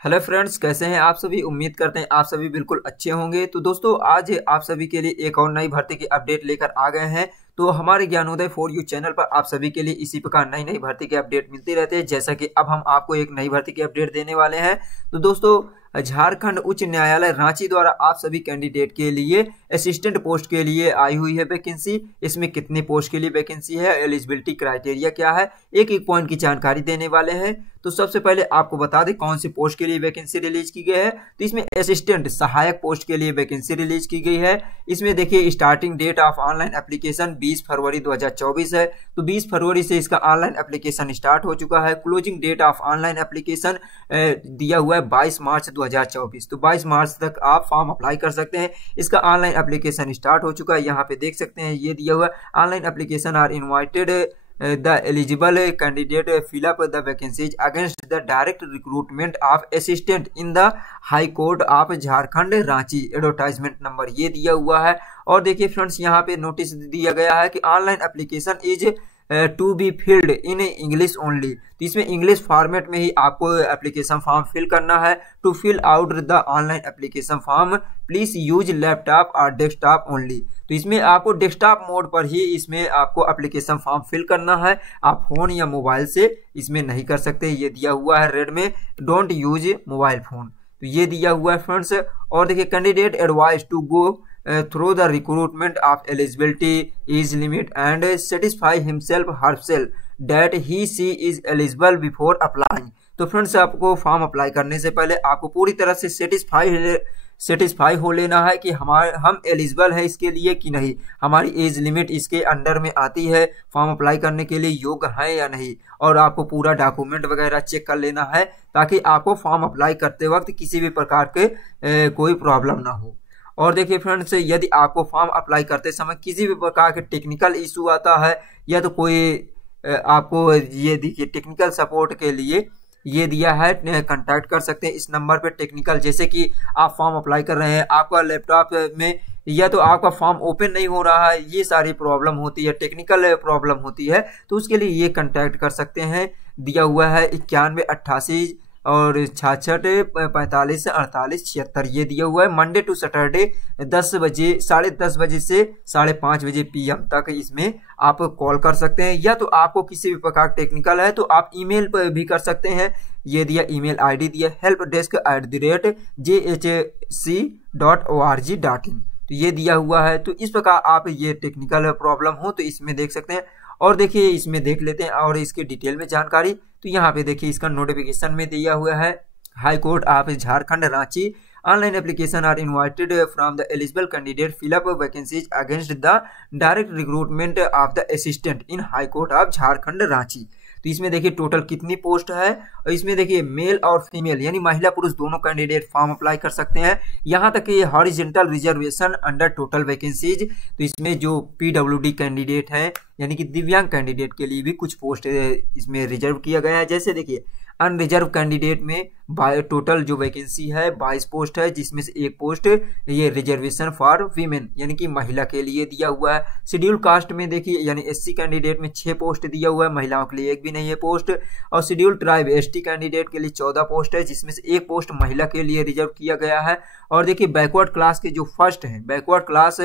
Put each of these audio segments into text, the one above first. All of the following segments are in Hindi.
हेलो फ्रेंड्स, कैसे हैं आप सभी। उम्मीद करते हैं आप सभी बिल्कुल अच्छे होंगे। तो दोस्तों, आज आप सभी के लिए एक और नई भर्ती की अपडेट लेकर आ गए हैं। तो हमारे ज्ञानोदय फॉर यू चैनल पर आप सभी के लिए इसी प्रकार नई नई भर्ती की अपडेट मिलती रहती है। जैसा कि अब हम आपको एक नई भर्ती की अपडेट देने वाले हैं। तो दोस्तों, झारखंड उच्च न्यायालय रांची द्वारा आप सभी कैंडिडेट के लिए असिस्टेंट पोस्ट के लिए आई हुई है वैकेंसी। इसमें कितनी पोस्ट के लिए वैकेंसी है, एलिजिबिलिटी क्राइटेरिया क्या है, एक एक पॉइंट की जानकारी देने वाले हैं। तो सबसे पहले आपको बता दें कौन सी पोस्ट के लिए वैकेंसी रिलीज की गई है। तो इसमें असिस्टेंट सहायक पोस्ट के लिए वैकेंसी रिलीज की गई है। इसमें देखिए, starting date of online application 20 फरवरी 2024 है। तो 20 फरवरी से इसका ऑनलाइन एप्लीकेशन स्टार्ट हो चुका है। Closing date of online application दिया हुआ है 22 मार्च 2024। तो 22 मार्च तक आप फॉर्म अप्लाई कर सकते हैं। इसका ऑनलाइन एप्लीकेशन स्टार्ट हो चुका है। यहाँ पे देख सकते हैं, ये दिया हुआ है online application are invited the eligible candidate fill up the vacancies against the direct recruitment of assistant in the high court of Jharkhand Ranchi. Advertisement number ये दिया हुआ है। और देखिए फ्रेंड्स, यहाँ पे नोटिस दिया गया है कि online application is to be filled in English only. तो इसमें इंग्लिश फॉर्मेट में ही आपको एप्लीकेशन फॉर्म फिल करना है। To fill out the online application form please use laptop और डेस्कटॉप ओनली। तो इसमें आपको डेस्कटॉप मोड पर ही इसमें आपको एप्लीकेशन फॉर्म फिल करना है। आप फोन या मोबाइल से इसमें नहीं कर सकते। ये दिया हुआ है रेड में, डोंट यूज मोबाइल फोन। तो ये दिया हुआ है फ्रेंड्स। और देखिए, candidate advise to go through the recruitment of eligibility age limit and satisfy himself herself that he/she is eligible before applying। तो फ्रेंड्स, आपको फॉर्म अप्लाई करने से पहले आपको पूरी तरह से सेटिस्फाई हो लेना है कि हम एलिजिबल है इसके लिए कि नहीं, हमारी एज लिमिट इसके अंडर में आती है, फॉर्म अप्लाई करने के लिए योग्य है या नहीं। और आपको पूरा डॉक्यूमेंट वगैरह चेक कर लेना है ताकि आपको फॉर्म अप्लाई करते वक्त किसी भी प्रकार के कोई प्रॉब्लम ना हो। और देखिए फ्रेंड्स, यदि आपको फॉर्म अप्लाई करते समय किसी भी प्रकार के टेक्निकल इशू आता है या तो कोई आपको ये देखिए टेक्निकल सपोर्ट के लिए ये दिया है, कांटेक्ट कर सकते हैं इस नंबर पे टेक्निकल। जैसे कि आप फॉर्म अप्लाई कर रहे हैं, आपका लैपटॉप में या तो आपका फॉर्म ओपन नहीं हो रहा है, ये सारी प्रॉब्लम होती है, टेक्निकल प्रॉब्लम होती है, तो उसके लिए ये कांटेक्ट कर सकते हैं। दिया हुआ है 9188 और 66 45 48 76। ये दिया हुआ है मंडे टू सैटरडे 10 बजे 10:30 बजे से 5:30 बजे PM तक इसमें आप कॉल कर सकते हैं। या तो आपको किसी भी प्रकार टेक्निकल है तो आप ईमेल पर भी कर सकते हैं। ये दिया ईमेल ID दिया helpdesk@jhc.org.in। तो ये दिया हुआ है। तो इस प्रकार आप ये टेक्निकल प्रॉब्लम हो तो इसमें देख सकते हैं। और देखिए, इसमें देख लेते हैं और इसकी डिटेल में जानकारी। तो यहाँ पे देखिए, इसका नोटिफिकेशन में दिया हुआ है, high court of Jharkhand Ranchi online application are invited from the eligible candidate fill up vacancies against the direct recruitment of the assistant in high court of Jharkhand Ranchi. तो इसमें देखिए टोटल कितनी पोस्ट है। और इसमें देखिए मेल और फीमेल यानी महिला पुरुष दोनों कैंडिडेट फॉर्म अप्लाई कर सकते हैं। यहाँ तक कि horizontal reservation under total vacancies. तो इसमें जो PWD कैंडिडेट है यानी कि दिव्यांग कैंडिडेट के लिए भी कुछ पोस्ट इसमें रिजर्व किया गया है। जैसे देखिए, अनरिजर्व कैंडिडेट में टोटल जो वैकेंसी है 22 पोस्ट है, जिसमें से एक पोस्ट ये रिजर्वेशन फॉर वीमेन यानी कि महिला के लिए दिया हुआ है। शेड्यूल कास्ट में देखिए यानी SC कैंडिडेट में 6 पोस्ट दिया हुआ है, महिलाओं के लिए एक भी नहीं है पोस्ट। और शेड्यूल ट्राइब ST कैंडिडेट के लिए 14 पोस्ट है, जिसमें से एक पोस्ट महिला के लिए रिजर्व किया गया है। और देखिए, बैकवर्ड क्लास के जो फर्स्ट हैं, बैकवर्ड क्लास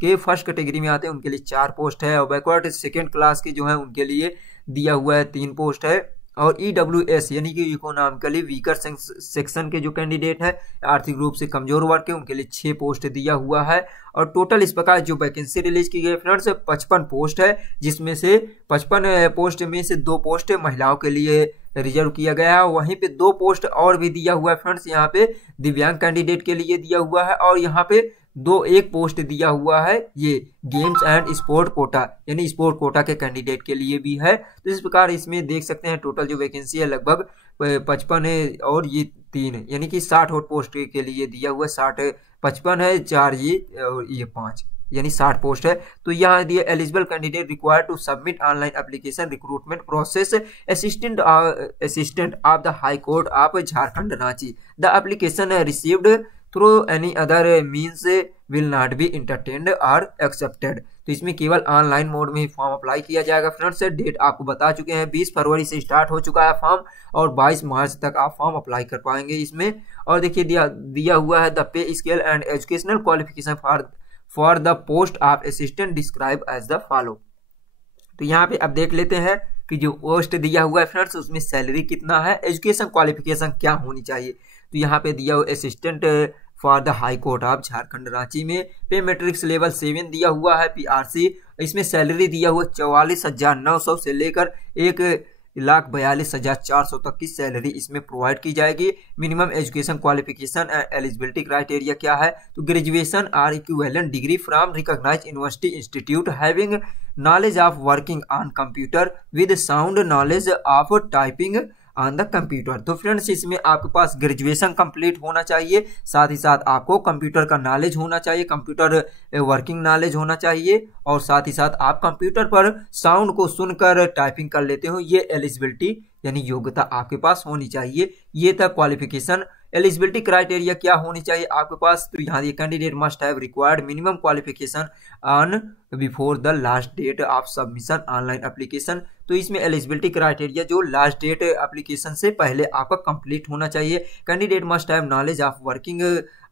के फर्स्ट कैटेगरी में आते हैं, उनके लिए 4 पोस्ट है। और बैकवर्ड सेकेंड क्लास के जो है उनके लिए दिया हुआ है 3 पोस्ट है। और EWS यानी कि इकोनॉमिकली वीकर सेक्शन के जो कैंडिडेट है, आर्थिक रूप से कमजोर वर्ग के, उनके लिए 6 पोस्ट दिया हुआ है। और टोटल इस प्रकार जो वैकेंसी रिलीज की गई फ्रेंड्स 55 पोस्ट है, जिसमें से 55 पोस्ट में से 2 पोस्ट महिलाओं के लिए रिजर्व किया गया है। वहीं पे 2 पोस्ट और भी दिया हुआ है फ्रेंड्स, यहाँ पे दिव्यांग कैंडिडेट के लिए दिया हुआ है। और यहाँ पे एक पोस्ट दिया हुआ है ये गेम्स एंड स्पोर्ट कोटा यानी स्पोर्ट कोटा के कैंडिडेट के लिए भी है। तो इस प्रकार इसमें देख सकते हैं टोटल जो वैकेंसी है लगभग 55 है और ये 3 है, यानी कि 60 पोस्ट के लिए दिया हुआ है। 60 55 है, 4 ये 5 यानी 60 पोस्ट है। तो यहाँ दिया eligible candidate required to submit online application recruitment process assistant of the High court of Jharkhand Ranchi. The application received through any other means will not be entertained और एक्सेप्टेड। तो इसमें केवल ऑनलाइन मोड में ही फॉर्म अप्लाई किया जाएगा। फ्रेंड्स डेट आपको बता चुके हैं, 20 फरवरी से स्टार्ट हो चुका है फॉर्म और 22 मार्च तक आप फॉर्म अप्लाई कर पाएंगे इसमें। और देखिए दिया हुआ है the pay scale and educational qualification for the post of assistant describe as the follow. तो यहाँ पे अब देख लेते हैं कि जो पोस्ट दिया हुआ है फ्रेंड्स उसमें सैलरी कितना है, एजुकेशन क्वालिफिकेशन क्या होनी चाहिए। तो यहाँ पे दिया हुआ assistant for the High court of Jharkhand Ranchi में पे मैट्रिक्स लेवल 7 दिया हुआ है पीआरसी। इसमें सैलरी दिया हुआ 44,900 से लेकर 1,42,400 तक की सैलरी इसमें प्रोवाइड की जाएगी। Minimum education qualification and eligibility criteria क्या है, तो graduation or equivalent degree from recognised university institute having knowledge of working on computer with sound knowledge of typing on the computer. तो फ्रेंड्स इसमें आपके पास ग्रेजुएशन कंप्लीट होना चाहिए, साथ ही साथ आपको कंप्यूटर का नॉलेज होना चाहिए, कंप्यूटर वर्किंग नॉलेज होना चाहिए और साथ ही साथ आप कंप्यूटर पर साउंड को सुनकर टाइपिंग कर लेते हो, ये एलिजिबिलिटी यानी योग्यता आपके पास होनी चाहिए। ये था क्वालिफिकेशन। एलिजिबिलिटी क्राइटेरिया क्या होनी चाहिए आपके पास, तो यहाँ ये candidate must have required minimum qualification on before the last date of submission online application. तो इसमें एलिजिबिलिटी क्राइटेरिया जो लास्ट डेट एप्लीकेशन से पहले आपका कंप्लीट होना चाहिए। Candidate must have knowledge of working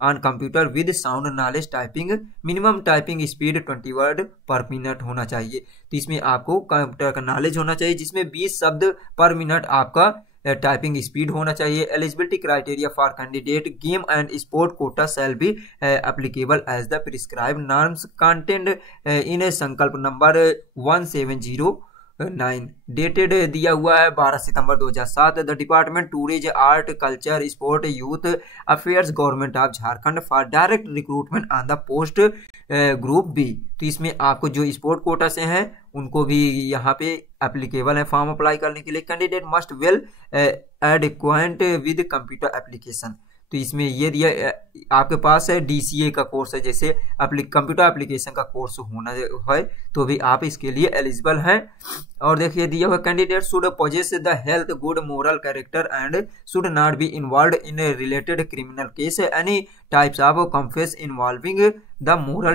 on computer with sound knowledge typing, minimum typing speed 20 word per minute होना चाहिए। तो इसमें आपको कंप्यूटर का नॉलेज होना चाहिए जिसमें 20 शब्द पर मिनट आपका टाइपिंग स्पीड होना चाहिए। Eligibility criteria for candidate game and sport quota shall be applicable as the prescribe norms content in a संकल्प नंबर 1709 डेटेड दिया हुआ है 12 सितंबर 2007। The department tourism art culture sport youth affairs government of Jharkhand for direct recruitment on the post group B. तो इसमें आपको जो स्पोर्ट कोटा से हैं उनको भी यहाँ पे एप्लीकेबल है फॉर्म अप्लाई करने के लिए। Candidate must well acquainted with computer application. तो इसमें ये दिया आपके पास है DCA का कोर्स है, जैसे कंप्यूटर एप्लीकेशन का कोर्स होना है तो भी आप इसके लिए एलिजिबल हैं। और देखिए दिया हुआ candidate should possess the health good moral character and should not be involve in related criminal case any types of confess involving the moral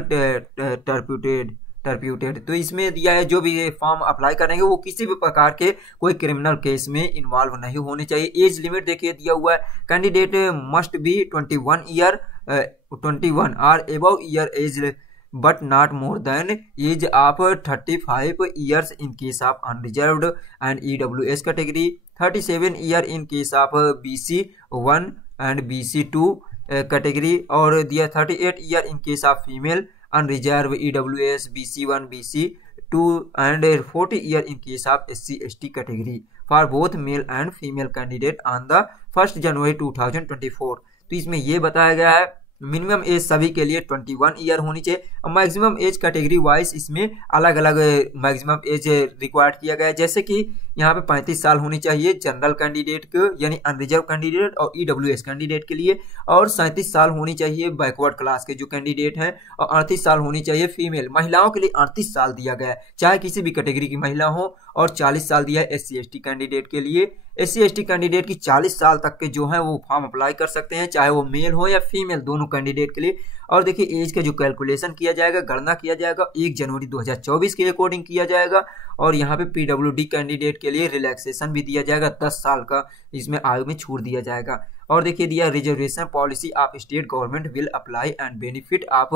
turpitude. तो इसमें दिया है जो भी ये फॉर्म अप्लाई करेंगे वो किसी भी प्रकार के कोई क्रिमिनल केस में इन्वॉल्व नहीं होने चाहिए। एज लिमिट देखिए दिया हुआ है, कैंडिडेट मस्ट बी 21 और above year age but not more than age of 35 years in case of unreserved and EWS category, 37 year in case of BC1 and BC2 category और दिया 38 year in case of female unreserved EWS BC1 BC2 and 40 year in case of SC/ST category for both male and female candidate on the 1st January 2024। तो इसमें ये बताया गया है मिनिमम एज सभी के लिए 21 ईयर होनी चाहिए और मैक्सिमम एज कैटेगरी वाइज इसमें अलग अलग मैक्सिमम एज रिक्वायर्ड किया गया है। जैसे कि यहाँ पे 35 साल होनी चाहिए जनरल कैंडिडेट को यानी अनरिजर्व कैंडिडेट और EWS कैंडिडेट के लिए, और 37 साल होनी चाहिए बैकवर्ड क्लास के जो कैंडिडेट हैं, और 38 साल होनी चाहिए फीमेल। महिलाओं के लिए 38 साल दिया गया है चाहे किसी भी कैटेगरी की महिला हो, और 40 साल दिया है SC/ST कैंडिडेट के लिए। SC/ST कैंडिडेट की 40 साल तक के जो है वो फॉर्म अप्लाई कर सकते हैं, चाहे वो मेल हो या फीमेल, दोनों कैंडिडेट के लिए। और देखिए एज का जो कैलकुलेशन किया जाएगा, गणना किया जाएगा 1 जनवरी 2024 के अकॉर्डिंग किया जाएगा। और यहाँ पे PWD कैंडिडेट के लिए रिलैक्सेशन भी दिया जाएगा 10 साल का, इसमें आयु में छूट दिया जाएगा। और देखिए दिया reservation policy of state government will apply and benefit of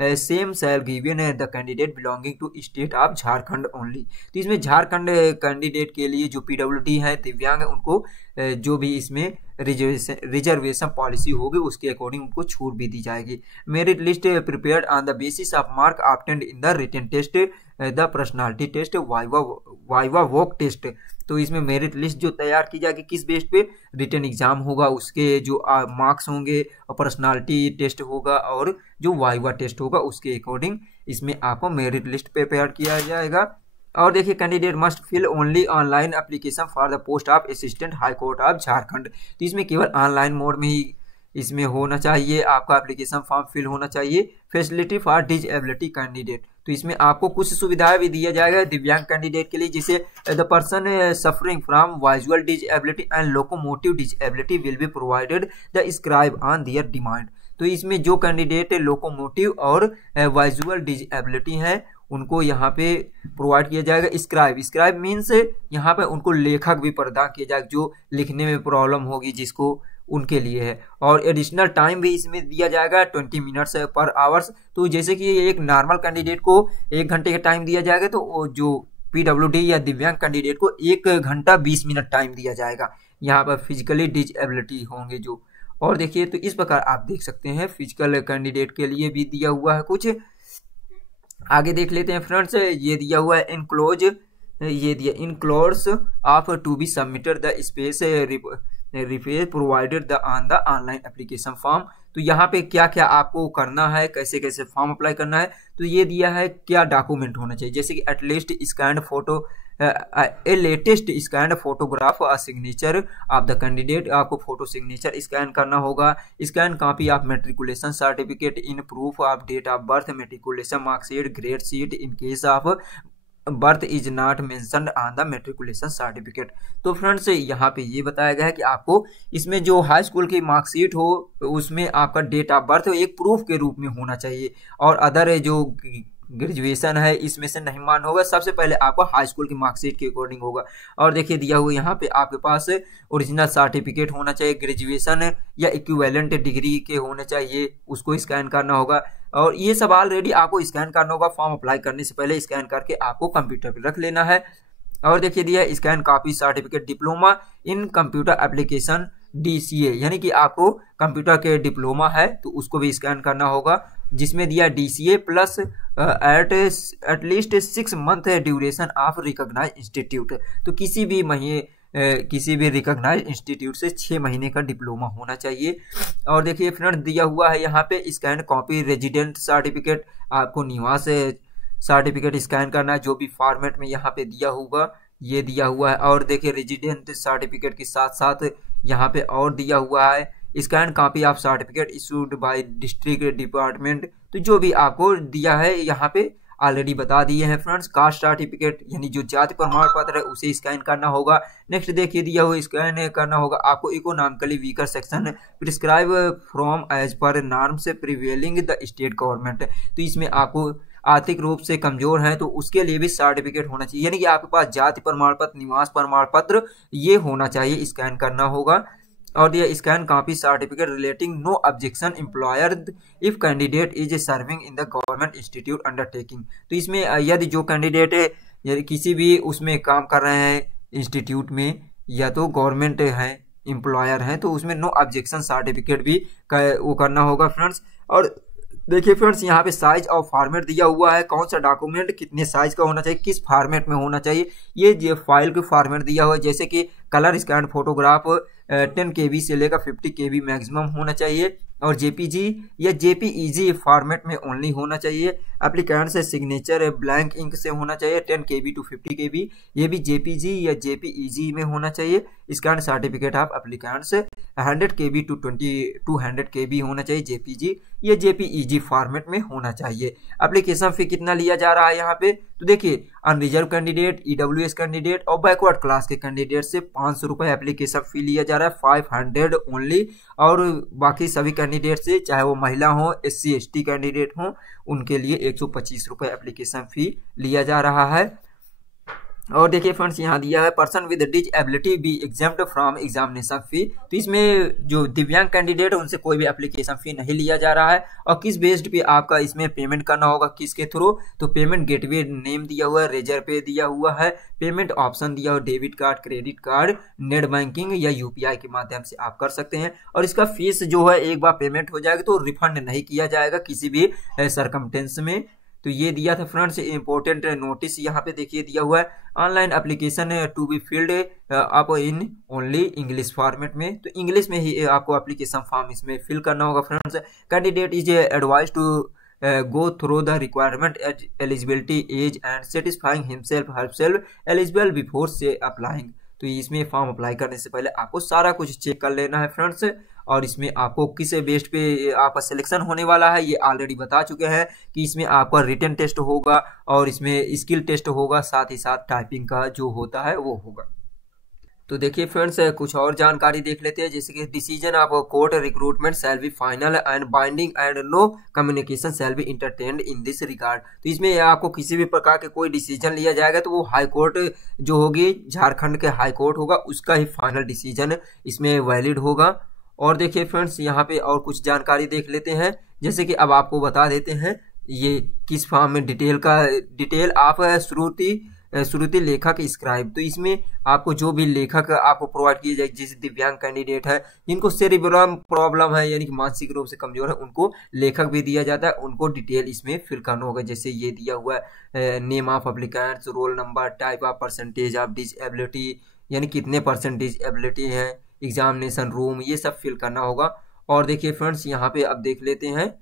same shall given the candidate belonging to state of Jharkhand only. तो इसमें झारखंड कैंडिडेट के लिए जो PWD है, दिव्यांग है, उनको जो भी इसमें रिजर्वेशन पॉलिसी होगी उसके अकॉर्डिंग उनको छूट भी दी जाएगी। Merit list prepared on the basis of mark obtained in the written test, the personality test, viva voce test. तो इसमें मेरिट लिस्ट जो तैयार की जाएगी किस बेस पे, रिटन एग्जाम होगा उसके जो मार्क्स होंगे, और पर्सनालिटी टेस्ट होगा, और जो वाइवा टेस्ट होगा उसके अकॉर्डिंग इसमें आपको मेरिट लिस्ट प्रिपेयर किया जाएगा। और देखिए candidate must fill only online application for the post of assistant high court of Jharkhand. तो इसमें केवल ऑनलाइन मोड में ही इसमें होना चाहिए, आपका एप्लीकेशन फॉर्म फिल होना चाहिए। फैसिलिटी फॉर डिजेबिलिटी कैंडिडेट, तो इसमें आपको कुछ सुविधाएं भी दिया जाएगा दिव्यांग कैंडिडेट के लिए, जिसे the person suffering from visual disability and locomotive disability will be provided the scribe on their demand. तो तो इसमें जो कैंडिडेट लोकोमोटिव और विजुअल डिसेबिलिटी है उनको यहाँ पे प्रोवाइड किया जाएगा स्क्राइब मीन्स यहाँ पे उनको लेखक भी प्रदान किया जाएगा जो लिखने में प्रॉब्लम होगी जिसको उनके लिए है। और एडिशनल टाइम भी इसमें दिया जाएगा 20 मिनट्स पर आवर्स। तो जैसे कि एक नॉर्मल कैंडिडेट को 1 घंटे का टाइम दिया जाएगा तो जो पीडब्ल्यूडी या दिव्यांग कैंडिडेट को 1 घंटा 20 मिनट टाइम दिया जाएगा यहाँ पर फिजिकली डिसेबिलिटी होंगे जो। और देखिए तो इस प्रकार आप देख सकते हैं फिजिकल कैंडिडेट के लिए भी दिया हुआ है कुछ। आगे देख लेते हैं फ्रेंड्स, ये दिया हुआ है enclose of to be submitted the space refer provided on the online application form. तो यहाँ पे क्या क्या आपको करना है, कैसे कैसे फॉर्म अप्लाई करना है, तो ये दिया है क्या डॉक्यूमेंट होना चाहिए, जैसे कि at least scanned photo a latest scanned photograph signature of the candidate, आपको फोटो सिग्नेचर स्कैन करना होगा। Scan copy of matriculation certificate in proof of date of birth, matriculation marksheet, grade sheet in case of birth is not mentioned on the matriculation certificate. तो फ्रेंड्स यहाँ पे ये बताया गया है कि आपको इसमें जो हाई स्कूल की मार्कशीट हो उसमें आपका डेट ऑफ बर्थ एक प्रूफ के रूप में होना चाहिए, और अदर जो ग्रेजुएशन है इसमें से नहीं मान होगा। सबसे पहले आपको हाई स्कूल की मार्कशीट के अकॉर्डिंग होगा। और देखिए दिया हुआ यहाँ पे आपके पास ओरिजिनल सर्टिफिकेट होना चाहिए, ग्रेजुएशन या इक्विवेलेंट डिग्री के होने चाहिए, उसको स्कैन करना होगा। और ये सब ऑलरेडी आपको स्कैन करना होगा, फॉर्म अप्लाई करने से पहले स्कैन करके आपको कंप्यूटर पर रख लेना है। और देखिए दिया scan copy certificate diploma in computer application DCA, यानी कि आपको कंप्यूटर के डिप्लोमा है तो उसको भी स्कैन करना होगा, जिसमें दिया DCA plus at least 6 month duration of recognise institute. तो किसी भी रिकॉग्नाइज इंस्टीट्यूट से 6 महीने का डिप्लोमा होना चाहिए। और देखिए फ्रेंड दिया हुआ है यहाँ पे स्कैन कॉपी रेजिडेंट सर्टिफिकेट, आपको निवास सर्टिफिकेट स्कैन करना है जो भी फॉर्मेट में यहाँ पे दिया होगा, ये दिया हुआ है। और देखिए रेजिडेंट सर्टिफिकेट के साथ साथ यहाँ पे और दिया हुआ है scan copy of certificate issued by district department. तो जो भी आपको दिया है यहाँ पे ऑलरेडी बता दिए हैं फ्रेंड्स। कास्ट सर्टिफिकेट यानी जो जाति प्रमाण पत्र है उसे स्कैन करना होगा। नेक्स्ट देखिए दिया हुआ स्कैन करना होगा आपको economically weaker section prescribe from as per norms prevailing the state government. तो इसमें आपको आर्थिक रूप से कमजोर है तो उसके लिए भी सर्टिफिकेट होना चाहिए, यानी कि आपके पास जाति प्रमाण पत्र, निवास प्रमाण पत्र ये होना चाहिए, स्कैन करना होगा। और दिया scan copy certificate relating no objection employer if candidate is serving in the government institute undertaking. तो इसमें यदि जो कैंडिडेट यदि किसी भी उसमें काम कर रहे हैं इंस्टीट्यूट में या तो गवर्नमेंट है एम्प्लॉयर है तो उसमें नो ऑब्जेक्शन सर्टिफिकेट भी वो करना होगा फ्रेंड्स। और देखिए फ्रेंड्स यहाँ पे साइज और फॉर्मेट दिया हुआ है, कौन सा डॉक्यूमेंट कितने साइज का होना चाहिए, किस फॉर्मेट में होना चाहिए, ये फाइल के फॉर्मेट दिया हुआ है। जैसे कि कलर स्कैन फोटोग्राफ 10 KB से लेकर 50 KB मैक्सिमम होना चाहिए, और JPG या JPEG फॉर्मेट में ओनली होना चाहिए। एप्लीकेंट से सिग्नेचर ब्लैंक इंक से होना चाहिए 10 KB to 50 KB, ये भी JPG या JPEG में होना चाहिए। स्कैन सर्टिफिकेट ऑफ एप्लीकेंट से 100 KB to 200 KB होना चाहिए, JPG या JPEG फॉर्मेट में होना चाहिए। एप्लीकेशन फी कितना लिया जा रहा है यहाँ पे, तो देखिए अनरिजर्व कैंडिडेट, EWS कैंडिडेट और बैकवर्ड क्लास के कैंडिडेट से 500 रुपये एप्लीकेशन फी लिया जा रहा है, 500 ओनली। और बाकी सभी कैंडिडेट से चाहे वो महिला हो, SC ST कैंडिडेट हो, उनके लिए 125 रुपये एप्लीकेशन फी लिया जा रहा है। और देखिए फ्रेंड्स यहाँ दिया है person with disability be exempt from examination fee. तो इसमें जो दिव्यांग कैंडिडेट है उनसे कोई भी एप्लीकेशन फी नहीं लिया जा रहा है। और किस बेस्ड पे आपका इसमें पेमेंट करना होगा, किसके थ्रू, तो पेमेंट गेटवे नेम दिया हुआ है, रेजर पे दिया हुआ है, पेमेंट ऑप्शन दिया हुआ debit card, credit card, net banking या UPI के माध्यम से आप कर सकते हैं। और इसका फीस जो है एक बार पेमेंट हो जाएगा तो रिफंड नहीं किया जाएगा किसी भी सरकमटेंस में। तो ये दिया था फ्रेंड्स इंपॉर्टेंट नोटिस, यहाँ पे देखिए दिया हुआ है online application to be filled up in only English format में। तो इंग्लिश में ही आपको एप्लीकेशन फॉर्म इसमें फिल करना होगा friends. Candidate is advise to go through the requirement at eligibility age and satisfying herself eligible before say applying। तो इसमें फॉर्म अप्लाई करने से पहले आपको सारा कुछ चेक कर लेना है फ्रेंड्स। और इसमें आपको किस बेस्ड पे आपका सिलेक्शन होने वाला है ये ऑलरेडी बता चुके हैं कि इसमें आपका रिटन टेस्ट होगा और इसमें स्किल टेस्ट होगा, साथ ही साथ टाइपिंग का जो होता है वो होगा। तो देखिए फ्रेंड्स, कुछ और जानकारी देख लेते हैं, जैसे कि decision of court recruitment shall be final and binding and no communication shall be entertained in this regard. तो इसमें आपको किसी भी प्रकार के कोई डिसीजन लिया जाएगा तो वो हाई कोर्ट जो होगी, झारखंड के हाई कोर्ट होगा, उसका ही फाइनल डिसीजन इसमें वैलिड होगा। और देखिए फ्रेंड्स, यहाँ पे और कुछ जानकारी देख लेते हैं, जैसे कि अब आपको बता देते हैं ये किस फॉर्म में डिटेल ऑफ श्रुति लेखक स्क्राइब। तो इसमें आपको जो भी लेखक आपको प्रोवाइड किए जाए, जैसे दिव्यांग कैंडिडेट है, जिनको सेरिब्रम प्रॉब्लम है यानी कि मानसिक रूप से कमजोर है, उनको लेखक भी दिया जाता है, उनको डिटेल इसमें फिल करना होगा। जैसे ये दिया हुआ है name of applicants, roll number, type of percentage of disability, यानी कितने परसेंटेज एबिलिटी है, एग्जामिनेशन रूम, ये सब फिल करना होगा। और देखिए फ्रेंड्स, यहाँ पे अब देख लेते हैं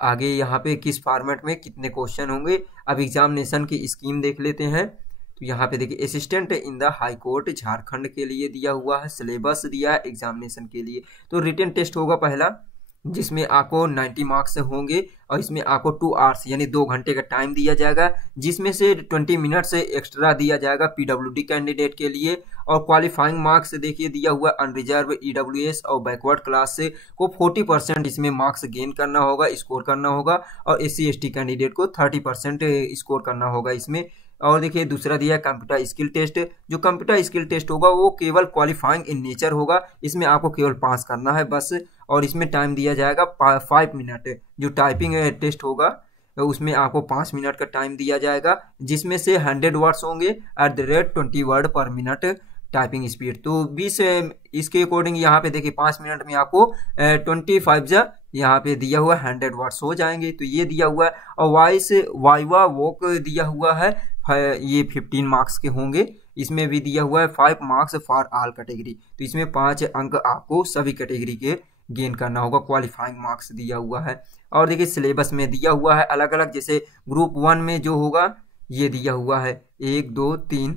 आगे यहाँ पे किस फॉर्मेट में कितने क्वेश्चन होंगे। अब एग्जामिनेशन की स्कीम देख लेते हैं। तो यहाँ पे देखिए assistant in the High court Jharkhand के लिए दिया हुआ है, सिलेबस दिया है एग्जामिनेशन के लिए। तो रिटन टेस्ट होगा पहला, जिसमें आपको 90 मार्क्स होंगे और इसमें आपको 2 आवर्स यानी 2 घंटे का टाइम दिया जाएगा, जिसमें से 20 मिनट से एक्स्ट्रा दिया जाएगा पीडब्ल्यूडी कैंडिडेट के लिए। और क्वालिफाइंग मार्क्स देखिए दिया हुआ अनरिजर्व, ईडब्ल्यूएस और बैकवर्ड क्लास से को 40% इसमें मार्क्स गेन करना होगा, स्कोर करना होगा। और SC ST कैंडिडेट को 30% स्कोर करना होगा इसमें। और देखिए दूसरा दिया है कंप्यूटर स्किल टेस्ट। जो कंप्यूटर स्किल टेस्ट होगा वो केवल क्वालिफाइंग इन नेचर होगा, इसमें आपको केवल पास करना है बस। और इसमें टाइम दिया जाएगा 5 मिनट। जो टाइपिंग टेस्ट होगा उसमें आपको 5 मिनट का टाइम दिया जाएगा, जिसमें से 100 वर्ड्स होंगे @ 20 word per minute typing speed. तो 20 इसके अकॉर्डिंग यहाँ पे देखिए 5 मिनट में आपको 25 यहाँ पे दिया हुआ 100 वर्ड्स हो जाएंगे। तो ये दिया हुआ है। और वाइवा वॉक दिया हुआ है, ये 15 मार्क्स के होंगे। इसमें भी दिया हुआ है 5 मार्क्स फॉर ऑल कैटेगरी। तो इसमें 5 अंक आपको सभी कैटेगरी के गेन करना होगा, क्वालिफाइंग मार्क्स दिया हुआ है। और देखिए सिलेबस में दिया हुआ है अलग अलग, जैसे ग्रुप 1 में जो होगा ये दिया हुआ है 1 2 3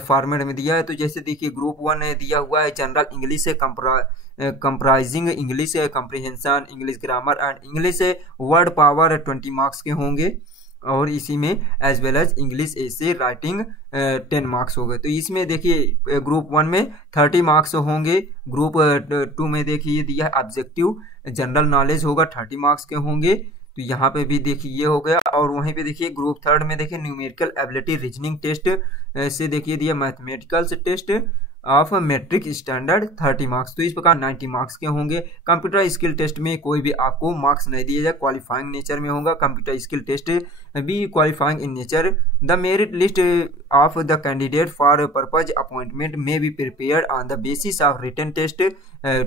फॉर्मेट में दिया है। तो जैसे देखिए ग्रुप 1 दिया हुआ है जनरल इंग्लिश से comprising English comprehension, English grammar and English word power 20 marks के होंगे। और इसी में as well as English essay writing 10 marks हो गए। तो इसमें देखिए ग्रुप 1 में 30 मार्क्स होंगे। ग्रुप 2 में देखिए दिया है ऑब्जेक्टिव जनरल नॉलेज होगा, 30 मार्क्स के होंगे। तो यहाँ पे भी देखिए ये हो गया। और वहीं पे देखिए ग्रुप 3 में देखिए न्यूमेरिकल एबिलिटी रीजनिंग टेस्ट से देखिए दिया mathematicals test of matric standard 30 marks. तो इस प्रकार 90 मार्क्स के होंगे। कंप्यूटर स्किल टेस्ट में कोई भी आपको मार्क्स नहीं दिया जाए, क्वालिफाइंग नेचर में होगा। कंप्यूटर स्किल टेस्ट भी qualifying in nature. The merit list of the candidate for purpose appointment में be prepared on the basis of written test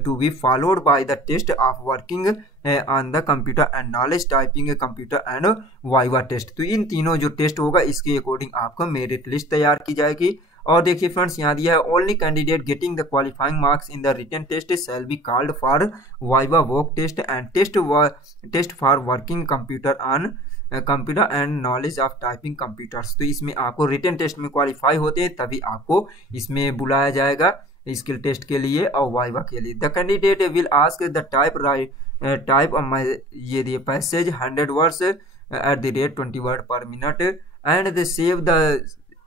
to be followed by the test of working on the computer and knowledge, typing computer and viva test. तो इन तीनों जो टेस्ट होगा इसके अकॉर्डिंग आपको मेरिट लिस्ट तैयार की जाएगी। और देखिए फ्रेंड्स यहाँ दिया है only candidate getting the qualifying marks in the written test shall be called for viva voce test and test for working computer on computer and knowledge of typing computers. तो इसमें आपको रिटन टेस्ट में क्वालिफाई होते हैं तभी आपको इसमें बुलाया जाएगा स्किल टेस्ट के लिए और वाइवा के लिए। The candidate will ask the type ये दिए passage 100 words @ 20 word per minute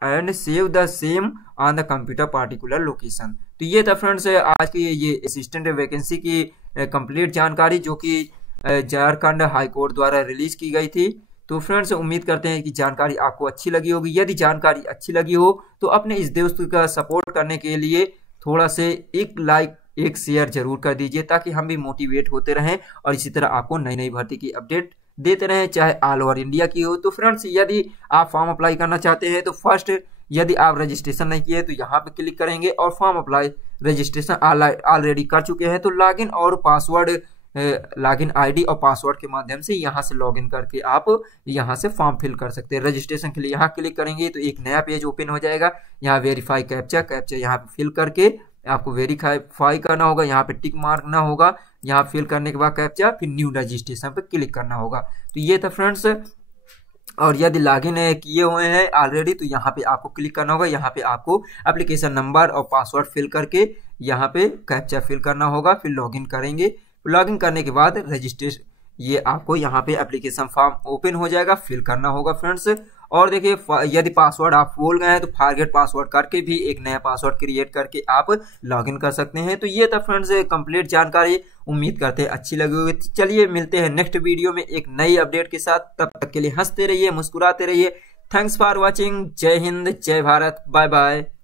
and save the same on the computer particular location. तो ये था फ्रेंड्स आज की ये असिस्टेंट वैकेंसी की कंप्लीट जानकारी, जो कि झारखंड हाई कोर्ट द्वारा रिलीज की गई थी। तो फ्रेंड्स उम्मीद करते हैं कि जानकारी आपको अच्छी लगी होगी। यदि जानकारी अच्छी लगी हो तो अपने इस दोस्त का सपोर्ट करने के लिए थोड़ा से एक लाइक एक शेयर जरूर कर दीजिए, ताकि हम भी मोटिवेट होते रहें और इसी तरह आपको नई नई भर्ती की अपडेट देते रहें, चाहे ऑल ओवर इंडिया की हो। तो फ्रेंड्स यदि आप फॉर्म अप्लाई करना चाहते हैं तो फर्स्ट यदि आप रजिस्ट्रेशन नहीं किए तो यहाँ पे क्लिक करेंगे और फॉर्म अप्लाई रजिस्ट्रेशन ऑलरेडी कर चुके हैं तो लॉगिन और पासवर्ड लॉगिन आईडी और पासवर्ड के माध्यम से यहाँ से लॉगिन करके आप यहाँ से फॉर्म फिल कर सकते हैं। रजिस्ट्रेशन के लिए यहाँ क्लिक करेंगे तो एक नया पेज ओपन हो जाएगा। यहाँ वेरीफाई कैप्चा यहाँ पे फिल करके आपको वेरीफाई करना होगा, यहाँ पे टिक मारना होगा, यहाँ फिल करने के बाद कैप्चा फिर न्यू रजिस्ट्रेशन पे क्लिक करना होगा। तो ये था फ्रेंड्स। और यदि लॉगिन किए हुए हैं ऑलरेडी तो यहाँ पे आपको क्लिक करना होगा। यहाँ पे आपको एप्लीकेशन नंबर और पासवर्ड फिल करके यहाँ पे कैप्चा फिल करना होगा, फिर लॉगिन करेंगे। लॉगिन करने के बाद रजिस्ट्रेशन ये आपको यहाँ पे एप्लीकेशन फॉर्म ओपन हो जाएगा, फिल करना होगा फ्रेंड्स। और देखिए यदि पासवर्ड आप भूल गए हैं तो फॉरगेट पासवर्ड करके भी एक नया पासवर्ड क्रिएट करके आप लॉगिन कर सकते हैं। तो ये था फ्रेंड्स कंप्लीट जानकारी, उम्मीद करते हैं अच्छी लगी होगी। चलिए मिलते हैं नेक्स्ट वीडियो में एक नई अपडेट के साथ, तब तक के लिए हंसते रहिए, मुस्कुराते रहिए। Thanks for watching. जय हिंद, जय भारत, बाय बाय।